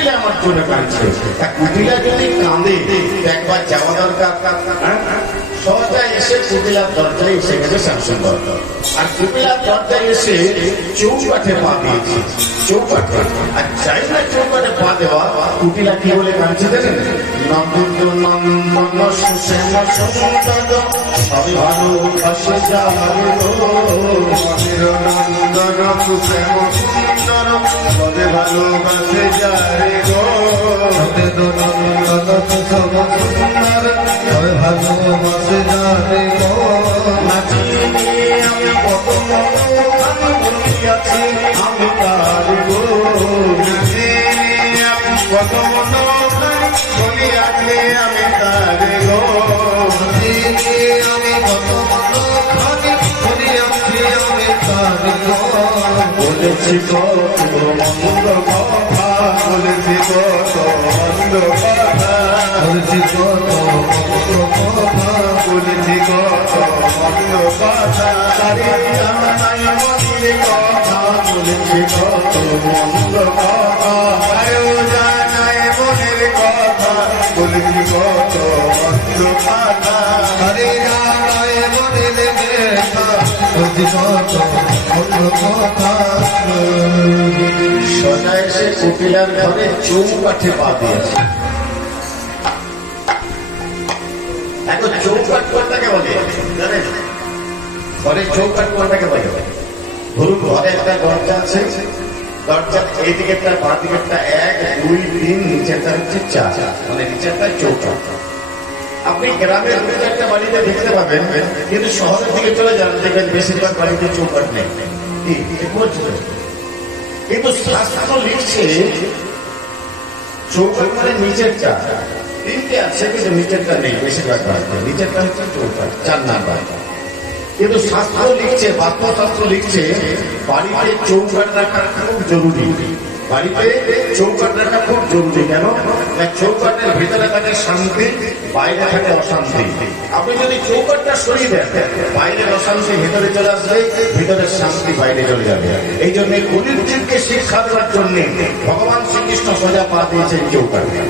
কুটিলা আমার জন্য কাঁদছে। কুটিলা যদি কাঁদে একবার যাওয়া দরকার, সহজে এসে কুটিলার দরজায় এসে গেছে শ্যামসুন্দর। আর কুটিলার দরজায় এসে চৌকাঠে পা দিয়েছে, চৌকাঠে। আর যাই না চৌকাঠে পা দেওয়া, কুটিলা কি বলে কাঁদছে জানেন? নন্দ নন্দন সুষেম সুন্দর সবই ভালোবাসে যাবে গো, নন্দন সুষেম সুন্দর সবে ভালোবাসে যারে গো, নন্দন সুষেম সুন্দর সবে ভালোবাসে যারে গো। আমি কত বলিয়াছি আমি তার গো, আমি কত বলিয়াছি আমি তারে গো, আমি কত বলিয়াছি আমি তারে গো। বলেছি কত মন্দ কথা, বলেছি কত মন্দ কথা, বলেছি কত মন্দ কথা, বলেছি কত মন্দ কথা, তারে জানাই মনের কথা, বলেছি কত মন্দ কথা, আয়ো জানায় মনের কথা, বলেছি কত মন্দ কথা, আরে জানায় মনের কথা, বলেছি কত মন্দ কথা। সোজা এসে কুটিলার ঘরে চৌকাঠে পা দিয়েছে। এখন চৌকাঠ কোনটাকে বলে জানেন? ঘরে চৌকাঠ কোনটাকে বলে? ধরুন ঘরে একটা দরজা আছে, দরজা এই দিকেরটা বাঁ দিকেরটা 1 2 3, নিচেরটা হচ্ছে 4, মানে নিচেরটা চৌকাঠ। আপনি গ্রামের মধ্যে একটা বাড়িতে দেখতে পাবেন, কিন্তু শহরের দিকে চলে যান দেখবেন বেশিরভাগ বাড়িতে চৌকাঠ নেই। কিন্তু শাস্ত্র লিখছে চৌকাঠ মানে নিচেরটা, 3টে আছে কিন্তু নিচেরটা নেই বেশিরভাগ বাড়িতে, নিচেরটা হচ্ছে চৌকাঠ, 4 নাম্বার। কিন্তু শাস্ত্র লিখছে, বাস্তুশাস্ত্র লিখছে বাড়িতে চৌকাঠ রাখা খুব জরুরি, বাড়িতে চৌকাঠ রাখা খুব জরুরি। কেন? চৌকাঠের ভিতরে থাকে শান্তি, বাইরে থাকে অশান্তি। আপনি যদি চৌকাঠটা সরিয়ে দেন, বাইরের অশান্তি ভিতরে চলে আসবে, ভিতরের শান্তি বাইরে চলে যাবে। এই জন্য কলির যুগকে শিক্ষা দেওয়ার জন্য ভগবান শ্রীকৃষ্ণ সোজা পা দিয়েছেন চৌকাঠে।